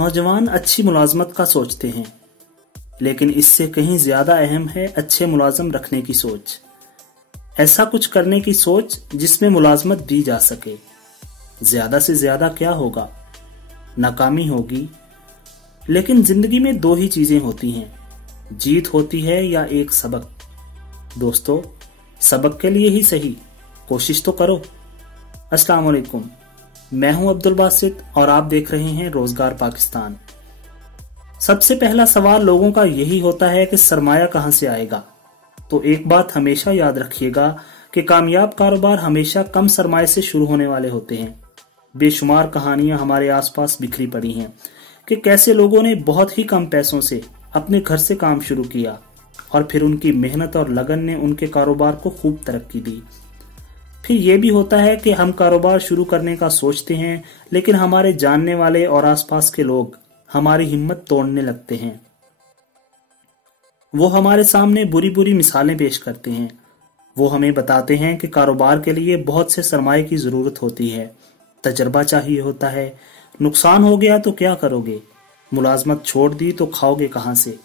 नौजवान अच्छी मुलाजमत का सोचते हैं, लेकिन इससे कहीं ज्यादा अहम है अच्छे मुलाजम रखने की सोच। ऐसा कुछ करने की सोच जिसमें मुलाजमत दी जा सके। ज्यादा से ज्यादा क्या होगा? नाकामी होगी। लेकिन जिंदगी में दो ही चीजें होती हैं, जीत होती है या एक सबक। दोस्तों, सबक के लिए ही सही कोशिश तो करो। अस्सलाम वालेकुम, मैं हूं अब्दुल बासित और आप देख रहे हैं रोजगार पाकिस्तान। सबसे पहला सवाल लोगों का यही होता है कि सरमाया कहां से आएगा। तो एक बात हमेशा याद रखिएगा कि कामयाब कारोबार हमेशा कम सरमाए से शुरू होने वाले होते हैं। बेशुमार कहानियां हमारे आसपास बिखरी पड़ी हैं कि कैसे लोगों ने बहुत ही कम पैसों से अपने घर से काम शुरू किया और फिर उनकी मेहनत और लगन ने उनके कारोबार को खूब तरक्की दी। फिर यह भी होता है कि हम कारोबार शुरू करने का सोचते हैं, लेकिन हमारे जानने वाले और आसपास के लोग हमारी हिम्मत तोड़ने लगते हैं। वो हमारे सामने बुरी बुरी मिसालें पेश करते हैं। वो हमें बताते हैं कि कारोबार के लिए बहुत से सरमाए की जरूरत होती है, तजर्बा चाहिए होता है। नुकसान हो गया तो क्या करोगे? मुलाजमत छोड़ दी तो खाओगे कहां से?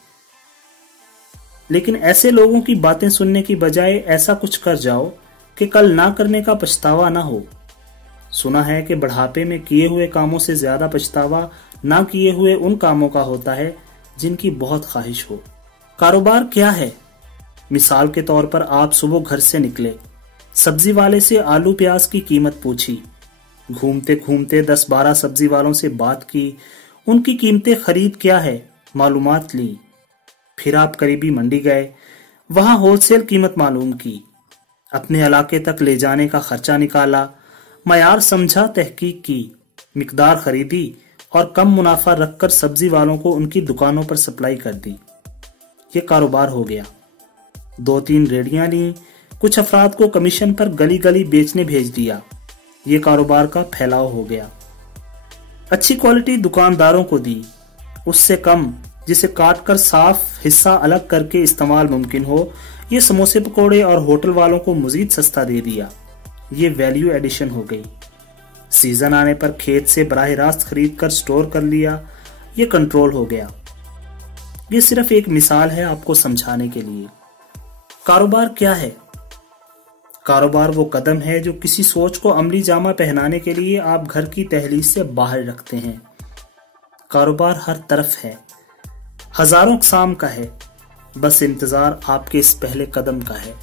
लेकिन ऐसे लोगों की बातें सुनने की बजाय ऐसा कुछ कर जाओ कि कल ना करने का पछतावा ना हो। सुना है कि बुढ़ापे में किए हुए कामों से ज्यादा पछतावा ना किए हुए उन कामों का होता है जिनकी बहुत ख्वाहिश हो। कारोबार क्या है? मिसाल के तौर पर आप सुबह घर से निकले, सब्जी वाले से आलू प्याज की कीमत पूछी, घूमते घूमते 10-12 सब्जी वालों से बात की, उनकी कीमतें खरीद क्या है मालूमात ली। फिर आप करीबी मंडी गए, वहां होलसेल कीमत मालूम की, अपने इलाके तक ले जाने का खर्चा निकाला, मयार समझा, तहकीक की, मिकदार खरीदी और कम मुनाफा रखकर सब्जी वालों को उनकी दुकानों पर सप्लाई कर दी। ये कारोबार हो गया। 2-3 रेडियां ली, कुछ अफराद को कमीशन पर गली गली बेचने भेज दिया। ये कारोबार का फैलाव हो गया। अच्छी क्वालिटी दुकानदारों को दी, उससे कम जिसे काट कर साफ हिस्सा अलग करके इस्तेमाल मुमकिन हो, ये समोसे पकोड़े और होटल वालों को मजीद सस्ता दे दिया। ये वैल्यू एडिशन हो गई। सीजन आने पर खेत से बराह रास्त खरीद कर स्टोर कर लिया, ये कंट्रोल हो गया। ये सिर्फ एक मिसाल है आपको समझाने के लिए। कारोबार क्या है? कारोबार वो कदम है जो किसी सोच को अमली जामा पहनाने के लिए आप घर की दहलीज से बाहर रखते हैं। कारोबार हर तरफ है, हजारों अक़साम का है, बस इंतजार आपके इस पहले कदम का है।